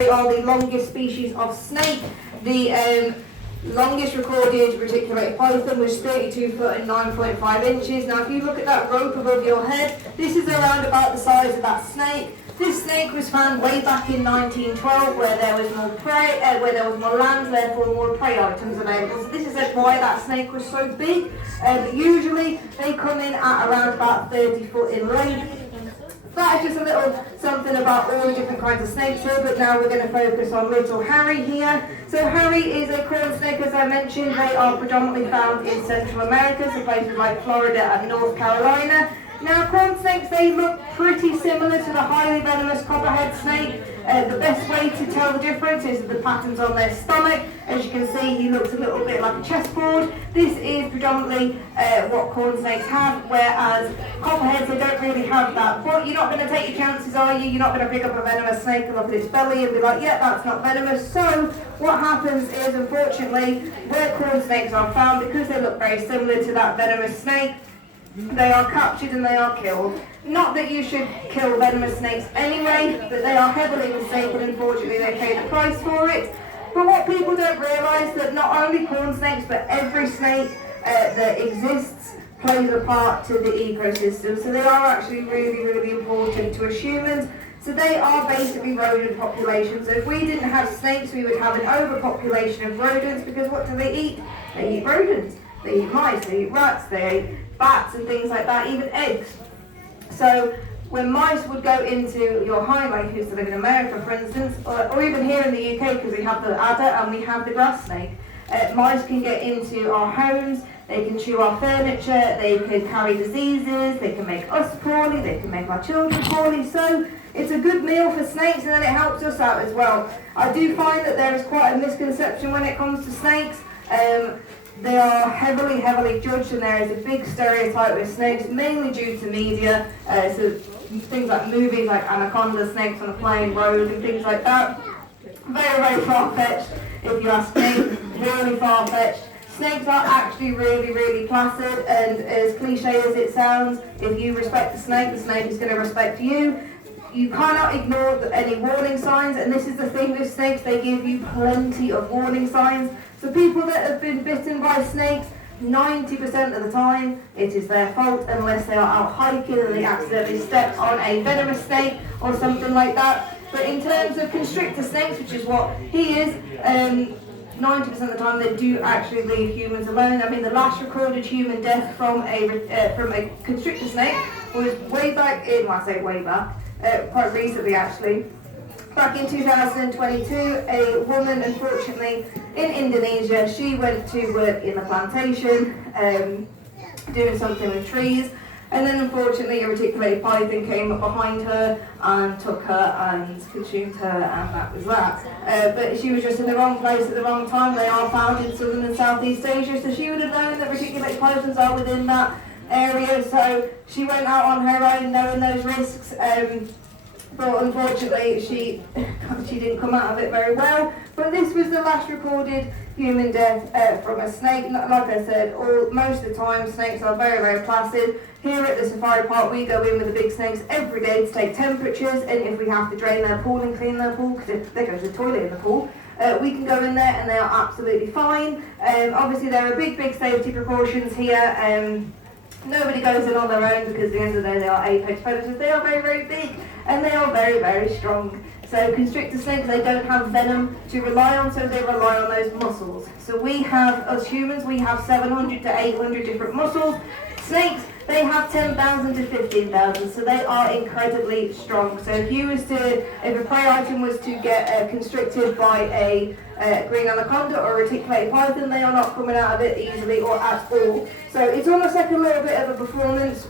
They are the longest species of snake. The longest recorded reticulated python was 32 foot and 9.5 inches. Now if you look at that rope above your head, this is around about the size of that snake. This snake was found way back in 1912 where there was more prey, where there was more land, therefore more prey items available. So this is why that snake was so big. Usually they come in at around about 30 foot in length. That is just a little something about all the different kinds of snakes here, but now we're going to focus on little Harry here. So Harry is a corn snake, as I mentioned. They are predominantly found in Central America, so places like Florida and North Carolina. Now corn snakes, they look pretty similar to the highly venomous copperhead snake. The best way to tell the difference is the patterns on their stomach. As you can see, he looks a little bit like a chessboard. This is predominantly what corn snakes have, whereas copperheads, they don't really have that. But you're not going to take your chances, are you? You're not going to pick up a venomous snake and look at its belly and be like, yeah, that's not venomous. So what happens is, unfortunately, where corn snakes are found, because they look very similar to that venomous snake, they are captured and they are killed. Not that you should kill venomous snakes anyway, but they are heavily mistaken. Unfortunately, they pay the price for it. But what people don't realise, that not only corn snakes, but every snake that exists plays a part to the ecosystem. So they are actually really, really important to us humans. So they are basically rodent populations. So if we didn't have snakes, we would have an overpopulation of rodents, because what do they eat? They eat rodents. They eat mice, they eat rats, they eat bats and things like that, even eggs. So when mice would go into your home, like who used to live in America, for instance, or even here in the UK, because we have the adder and we have the grass snake, mice can get into our homes, they can chew our furniture, they can carry diseases, they can make us poorly, they can make our children poorly. So it's a good meal for snakes, and then it helps us out as well. I do find that there is quite a misconception when it comes to snakes. They are heavily judged, and there is a big stereotype with snakes, mainly due to media. So things like movies like Anaconda, Snakes on a Plane, Road, and things like that. Very far-fetched, if you ask me. Really far-fetched. Snakes are actually really placid, and as cliche as it sounds, if you respect the snake is going to respect you. You cannot ignore any warning signs, and this is the thing with snakes, they give you plenty of warning signs. So people that have been bitten by snakes, 90% of the time, it is their fault, unless they are out hiking and they accidentally step on a venomous snake or something like that. But in terms of constrictor snakes, which is what he is, 90% of the time they do actually leave humans alone. I mean, the last recorded human death from a constrictor snake was way back in, well, I say way back, quite recently actually. Back in 2022, a woman, unfortunately, in Indonesia, she went to work in a plantation, doing something with trees, and then unfortunately a reticulated python came up behind her and took her and consumed her, and that was that. But she was just in the wrong place at the wrong time. They are found in southern and southeast Asia, so she would have known that reticulated pythons are within that area, so she went out on her own knowing those risks. But unfortunately, she didn't come out of it very well. But this was the last recorded human death from a snake. Like I said, most of the time, snakes are very placid. Here at the safari park, we go in with the big snakes every day to take temperatures, and if we have to drain their pool and clean their pool, because they go to the toilet in the pool, we can go in there and they are absolutely fine. Obviously, there are big safety precautions here. Nobody goes in on their own, because at the end of the day, they are apex predators. They are very big, and they are very strong. So constrictor snakes, they don't have venom to rely on, so they rely on those muscles. So we have, as humans, we have 700 to 800 different muscles. Snakes, they have 10,000 to 15,000, so they are incredibly strong. So if a prey item was to get constricted by a green anaconda or a reticulated python, they are not coming out of it easily or at all. So it's almost like a little bit of a performance.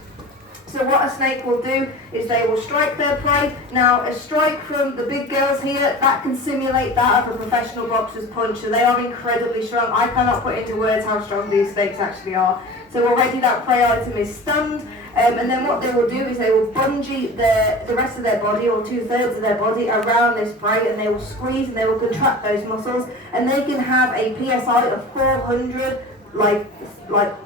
So what a snake will do is they will strike their prey. Now, a strike from the big girls here, that can simulate that of a professional boxer's punch. So they are incredibly strong. I cannot put into words how strong these snakes actually are. So already that prey item is stunned. And then what they will do is they will bungee the rest of their body, or 2/3 of their body, around this prey, and they will squeeze and they will contract those muscles. And they can have a PSI of 400, like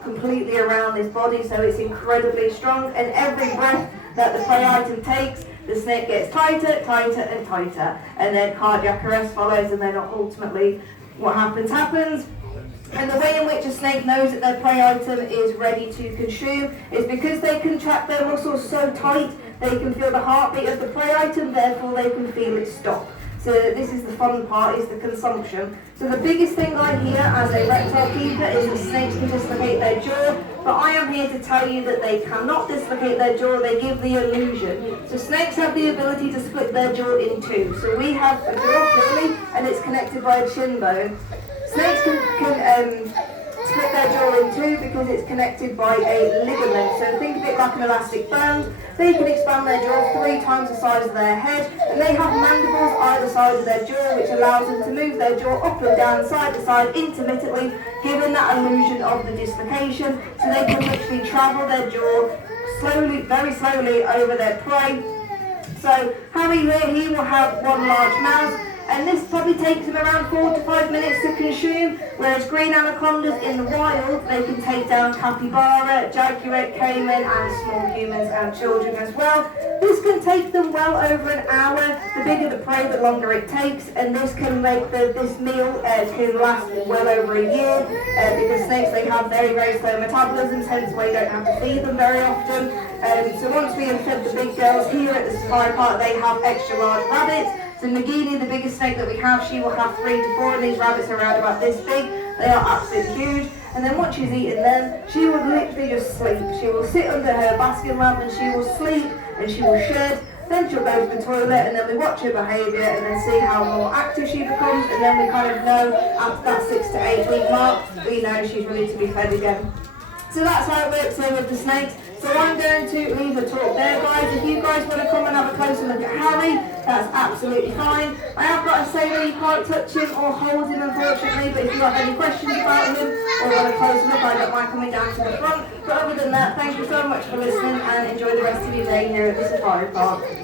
completely around this body, so it's incredibly strong. And every breath that the prey item takes, the snake gets tighter, tighter and tighter, and then cardiac arrest follows, and then ultimately what happens. And the way in which a snake knows that their prey item is ready to consume is because they contract their muscles so tight, they can feel the heartbeat of the prey item, therefore they can feel it stop. So this is the fun part, is the consumption. So the biggest thing I hear as a reptile keeper is that snakes can dislocate their jaw, but I am here to tell you that they cannot dislocate their jaw, they give the illusion. So snakes have the ability to split their jaw in two. So we have a jaw clearly, and it's connected by a chin bone. Snakes can split their jaw in two because it's connected by a ligament. So think of it like an elastic band. They can expand their jaw 3 times the size of their head, and they have mandibles either side of their jaw, which allows them to move their jaw up and down, side to side, intermittently, giving that illusion of the dislocation. So they can literally travel their jaw slowly, very slowly over their prey. So Harry here, he will have one large mouth, and this probably takes them around 4 to 5 minutes to consume, whereas green anacondas in the wild, they can take down capybara, jaguar, caiman and small humans and children as well. This can take them well over an hour. The bigger the prey, the longer it takes, and this can make this meal can last well over a year because snakes, they have very, very slow metabolisms, hence why you don't have to feed them very often. So once we have fed the big girls here at the safari park, they have extra large rabbits. So Nagini, the biggest snake that we have, she will have 3 to 4, and these rabbits are around about this big. They are absolutely huge. And then once she's eaten them, she will literally just sleep. She will sit under her basking lamp and she will sleep and she will shed. Then she'll go to the toilet, and then we watch her behaviour and then see how more active she becomes, and then we kind of know after that 6 to 8 week mark, we know she's ready to be fed again. So that's how it works here with the snakes. So I'm going to leave the talk there, guys. If you guys want to come and have a closer look at Harry, that's absolutely fine. I have got to say that you can't touch him or hold him, unfortunately, but if you have any questions about him or want a closer look, I don't mind coming down to the front. But other than that, thank you so much for listening, and enjoy the rest of your day here at the safari park.